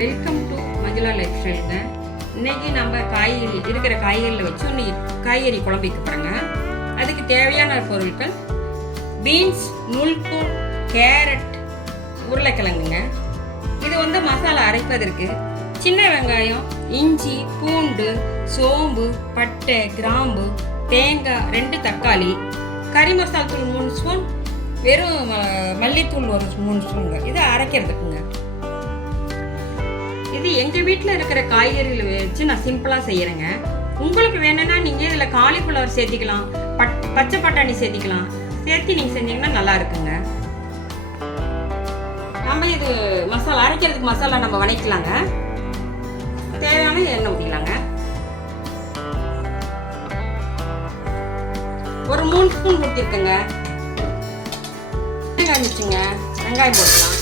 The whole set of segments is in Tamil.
வெல்கம் டு மஞ்சுளா லைஃப் ஸ்டைலுங்க. இன்றைக்கி நம்ம இருக்கிற காய்கறியில் வச்சு இன்னைக்கு காய்கறி குழம்பு வைக்க போகிறோங்க. அதுக்கு தேவையான பொருட்கள் பீன்ஸ், நுல்கூல், கேரட், உருளைக்கிழங்குங்க. இது வந்து மசாலா அரைப்பதற்கு சின்ன வெங்காயம், இஞ்சி, பூண்டு, சோம்பு, பட்டை, கிராம்பு, தேங்காய், 2 தக்காளி, கறி மசால் தூள் 3 ஸ்பூன், வெறும் மல்லித்தூள் 1 3 ஸ்பூனுங்க. இதை அரைக்கிறதுக்குங்க. இது எங்கள் வீட்டில் இருக்கிற காய்கறிகளை வச்சு நான் சிம்பிளாக செய்கிறேங்க. உங்களுக்கு வேணும்னா நீங்கள் இதில் காலிஃப்ளவர் சேர்த்திக்கலாம், பச்சை பட்டாணி சேர்த்திக்கலாம். சேர்த்து நீங்கள் செஞ்சீங்கன்னா நல்லா இருக்குங்க. நம்ம இது மசாலா அரைக்கிறதுக்கு மசாலா நம்ம வதக்கிக்கலாங்க. தேவையான எண்ணெய் ஊற்றிக்கலாங்க. ஒரு 3 ஸ்பூன் ஊற்றிருக்கேங்க. வெங்காயம் வச்சுங்க, வெங்காயம் போட்டுக்கலாம்.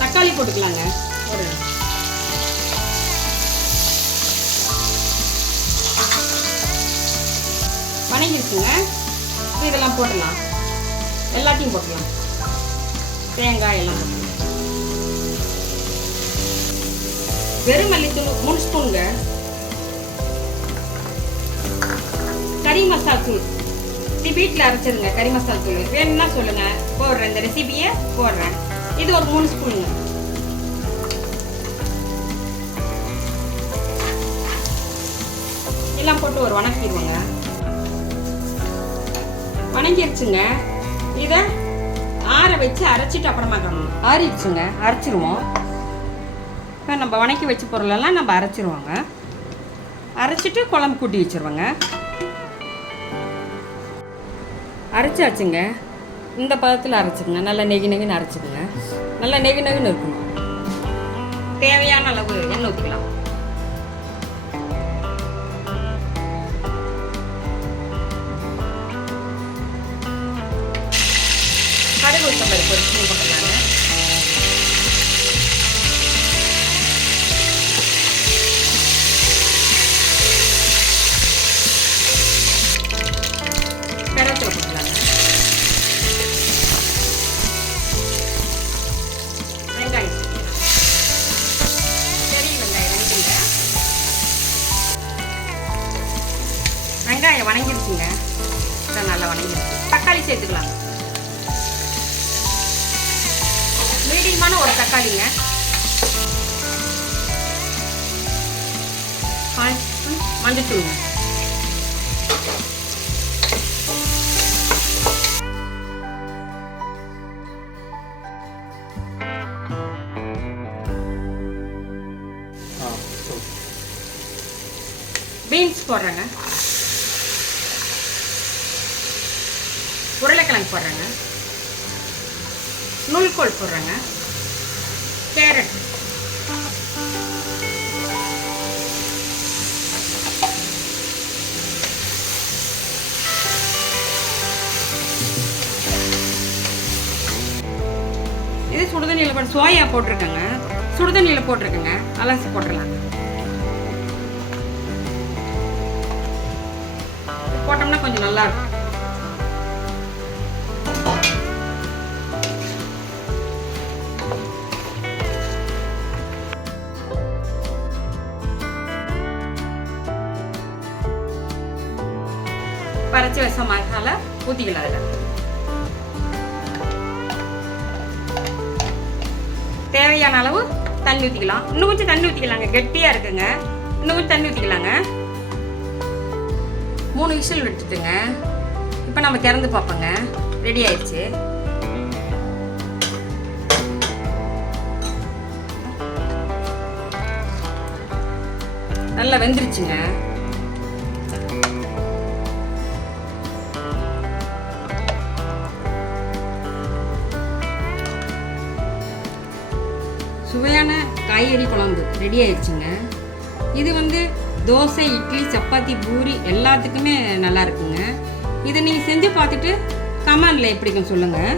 தக்காளி போட்டுக்கலாங்க. ஒரு வணங்கிருக்குங்க. இதெல்லாம் போட்டுடலாம். எல்லாத்தையும் போட்டுக்கலாம். தேங்காய் எல்லாம் போட்டுக்கலாம். வெறும் மல்லித்தூள் 3 ஸ்பூனுங்க. கறி மசால் தூள் இது வீட்டில் அரைச்சிருங்க. கறி மசால் தூள் வேணும்னா சொல்லுங்க, போடுறேன். இந்த ரெசிபியை போடுறேன். இது ஒரு 3 ஸ்பூனுங்க. எல்லாம் போட்டு ஒரு வணக்கிடுவோங்க. வணங்கிருச்சுங்க. இதை ஆற வச்சு அரைச்சிட்டு அப்புறமா காணணும். ஆறிடுச்சுங்க, அரைச்சிருவோம். இப்போ நம்ம வணக்கி வச்ச பொருளெல்லாம் நம்ம அரைச்சிருவோங்க. அரைச்சிட்டு குழம்பு கூட்டி வச்சுருவோங்க. அரைச்சாச்சுங்க. இந்த பதத்தில் அரைச்சிக்கங்க. நல்லா நெகின்னு அரைச்சிக்கங்க. நல்லா நெகின்னு இருக்கணும். தேவையான அளவு எண்ணெய் ஊற்றிக்கலாம். கடுகு உளுத்தம்பருப்பு ஒரு ஸ்பூன் போட்டுக்கலாங்க. கருவேப்பிலை போட்டுக்கலாங்க. வெங்காயம், பெரிய வெங்காயம் வணக்கிங்க. வெங்காயம் வணங்கிடுச்சுங்க. நல்லா வணங்கிடுச்சு. தக்காளி சேர்த்துக்கலாம். மீடியமான ஒரு தக்காளிங்க. மஞ்சத்தூள், பீன்ஸ் போடுறேங்க. உருளைக்கிழங்கு போடுறேங்க. நுல்கோல் போடுறேங்க. கேரட், இது சுடுதண்ணியில் போட்டு சோயா போட்டிருக்கேங்க. சுடுதண்ணியில் போட்டிருக்கேங்க. அலசி போட்டுடலாங்க. போட்டோம்னா கொஞ்சம் நல்லா இருக்கும். பறிச்சு வச்ச மசாலா ஊற்றிக்கலாம். அதில் தேவையான அளவு தண்ணி ஊற்றிக்கலாம். இன்னும் கொஞ்சம் தண்ணி ஊற்றிக்கலாங்க. கெட்டியாக இருக்குங்க. இன்னும் கொஞ்சம் தண்ணி ஊற்றிக்கலாங்க. 3 விசில் விட்டுட்டுங்க. இப்போ நம்ம திறந்து பார்ப்போங்க. ரெடி ஆயிடுச்சு. நல்லா வெந்துருச்சுங்க. சுவையான காய்கறி குழம்பு ரெடி ஆயிடுச்சுங்க. இது வந்து தோசை, இட்லி, சப்பாத்தி, பூரி எல்லாத்துக்குமே நல்லா இருக்குங்க. இதை நீங்கள் செஞ்சு பார்த்துட்டு கமெண்டில் எப்படிக்கும் சொல்லுங்கள்.